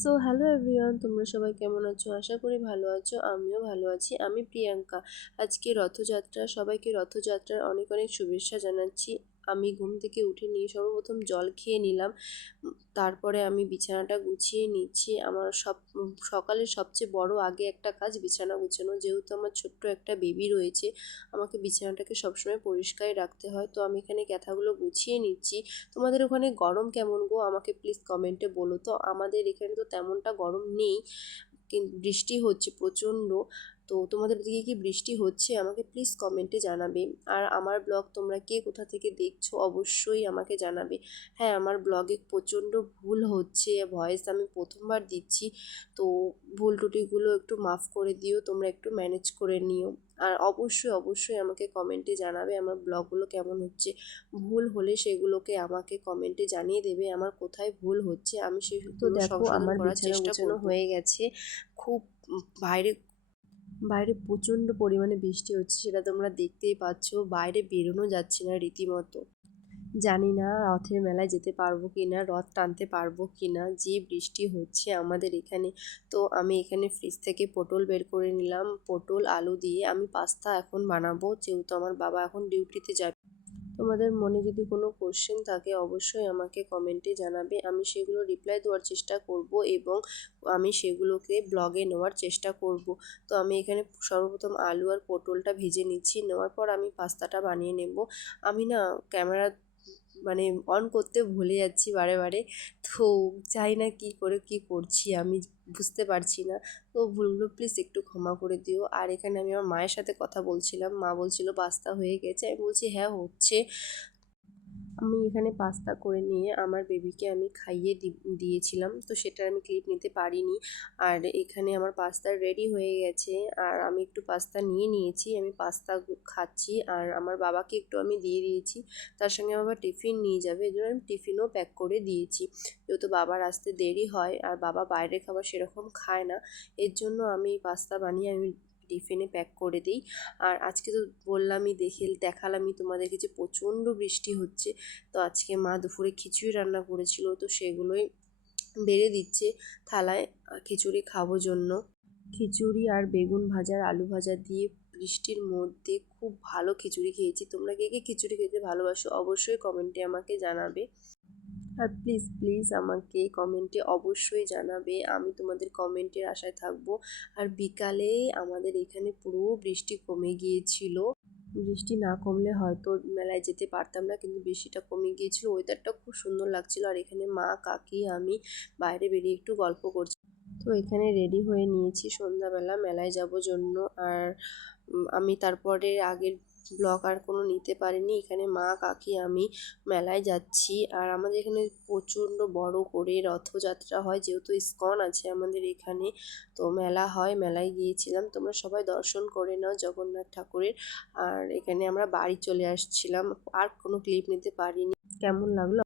So hello everyone, তোমরা সবাই কেমন আছো? আশা করি ভালো আছো। আমিও ভালো আছি। আমি প্রিয়াঙ্কা। আজকে রথযাত্রা, সবাইকে রথযাত্রার অনেক অনেক শুভেচ্ছা জানাচ্ছি। আমি ঘুম থেকে উঠে নিয়ে সর্বপ্রথম জল খেয়ে নিলাম। তারপরে আমি বিছানাটা গুছিয়ে নিচ্ছি। আমার সকালের সবচেয়ে বড় আগে একটা কাজ বিছানা গুছানো। যেহেতু আমার ছোট্ট একটা বেবি রয়েছে, আমাকে বিছানাটাকে সবসময় পরিষ্কারই রাখতে হয়। তো আমি এখানে ক্যাথাগুলো গুছিয়ে নিচ্ছি। তোমাদের ওখানে গরম কেমন গো? আমাকে প্লিজ কমেন্টে বলো তো। আমাদের এখানে তো তেমনটা গরম নেই, কিন্তু বৃষ্টি হচ্ছে প্রচণ্ড। তো তোমাদের দিকে কি বৃষ্টি হচ্ছে? আমাকে প্লিজ কমেন্টে জানাবে। আর আমার ব্লগ তোমরা কে কোথা থেকে দেখছো অবশ্যই আমাকে জানাবে। হ্যাঁ, আমার ব্লগে প্রচণ্ড ভুল হচ্ছে, ভয়েস আমি প্রথমবার দিচ্ছি। তো ভুল ত্রুটিগুলো একটু মাফ করে দিও, তোমরা একটু ম্যানেজ করে নিও। আর অবশ্যই অবশ্যই আমাকে কমেন্টে জানাবে আমার ব্লগগুলো কেমন হচ্ছে। ভুল হলে সেগুলোকে আমাকে কমেন্টে জানিয়ে দেবে আমার কোথায় ভুল হচ্ছে, আমি তো সেগুলো দেখো সংশোধন আমার করার বিছানা চেষ্টা গোছানো করব। হয়ে গেছে। খুব বাইরে বাইরে প্রচণ্ড পরিমাণে বৃষ্টি হচ্ছে, সেটা তোমরা দেখতেই পাচ্ছ। বাইরে বেরোনো যাচ্ছে না রীতিমতো। জানি না রথের মেলায় যেতে পারবো কি না, রথ টানতে পারবো কি না, যে বৃষ্টি হচ্ছে আমাদের এখানে। তো আমি এখানে ফ্রিজ থেকে পটল বের করে নিলাম। পটল আলু দিয়ে আমি পাস্তা এখন বানাবো, যেহেতু আমার বাবা এখন ডিউটিতে যাবে। তোমাদের মনে যদি কোনো কোশ্চেন থাকে অবশ্যই আমাকে কমেন্টে জানাবে, আমি সেগুলো রিপ্লাই দেওয়ার চেষ্টা করব এবং আমি সেগুলোকে ব্লগে নেওয়ার চেষ্টা করব। তো আমি এখানে সর্বপ্রথম আলু আর পটলটা ভেজে নিচ্ছি, নেওয়ার পর আমি পাস্তাটা বানিয়ে নেব। আমি না ক্যামেরা মানে অন করতে ভুলে যাচ্ছি বারে বারে। তো জানি না কী করে কী করছি, আমি বুঝতে পারছি না। তো ভুলগুলো প্লিজ একটু ক্ষমা করে দিও। আর এখানে আমি আমার মায়ের সাথে কথা বলছিলাম, মা বলছিল পাস্তা হয়ে গেছে, আমি বলছি হ্যাঁ হচ্ছে। আমি এখানে পাস্তা করে নিয়ে আমার বেবিকে আমি খাইয়ে দিয়েছিলাম, তো সেটার আমি ক্লিপ নিতে পারিনি। আর এখানে আমার পাস্তা রেডি হয়ে গেছে, আর আমি একটু পাস্তা নিয়ে নিয়েছি, আমি পাস্তা খাচ্ছি। আর আমার বাবাকে একটু আমি দিয়ে দিয়েছি, তার সঙ্গে বাবা টিফিন নিয়ে যাবে, এই জন্য আমি টিফিনও প্যাক করে দিয়েছি। যেহেতু বাবার আসতে দেরি হয় আর বাবা বাইরের খাবার সেরকম খায় না, এর জন্য আমি পাস্তা বানিয়ে আমি টিফিনে প্যাক করে দিই। আর আজকে তো বললামই, দেখালামই তোমাদেরকে যে প্রচণ্ড বৃষ্টি হচ্ছে। তো আজকে মা দুপুরে খিচুড়ি রান্না করেছিল, তো সেগুলোই বেড়ে দিচ্ছে থালায় খিচুড়ি খাবো জন্য। খিচুড়ি আর বেগুন ভাজা আর আলু ভাজা দিয়ে বৃষ্টির মধ্যে খুব ভালো খিচুড়ি খেয়েছি। তোমরা কে কে খিচুড়ি খেতে ভালোবাসো অবশ্যই কমেন্টে আমাকে জানাবে। আর প্লিজ প্লিজ আমাকে কমেন্টে অবশ্যই জানাবে, আমি তোমাদের কমেন্টের আশায় থাকবো। আর বিকালে আমাদের এখানে পুরো বৃষ্টি কমে গিয়েছিল। বৃষ্টি না কমলে হয়তো মেলায় যেতে পারতাম না, কিন্তু বৃষ্টিটা কমে গিয়েছিল, ওয়েদারটা খুব সুন্দর লাগছিল। আর এখানে মা কাকি আমি বাইরে বেরিয়ে একটু গল্প করছি। তো এখানে রেডি হয়ে নিয়েছি সন্ধ্যাবেলা মেলায় যাব জন্য। আর আমি তারপরে আগের ব্লগ আর কোনো নিতে পারিনি। এখানে মা কাকি আমি মেলায় যাচ্ছি। আর আমাদের এখানে প্রচণ্ড বড় করে রথযাত্রা হয়, যেহেতু ইস্কন আছে আমাদের এখানে, তো মেলা হয়, মেলায় গিয়েছিলাম। তোমরা সবাই দর্শন করে নাও জগন্নাথ ঠাকুরের। আর এখানে আমরা বাড়ি চলে আসছিলাম, আর কোনো ক্লিপ নিতে পারিনি। কেমন লাগলো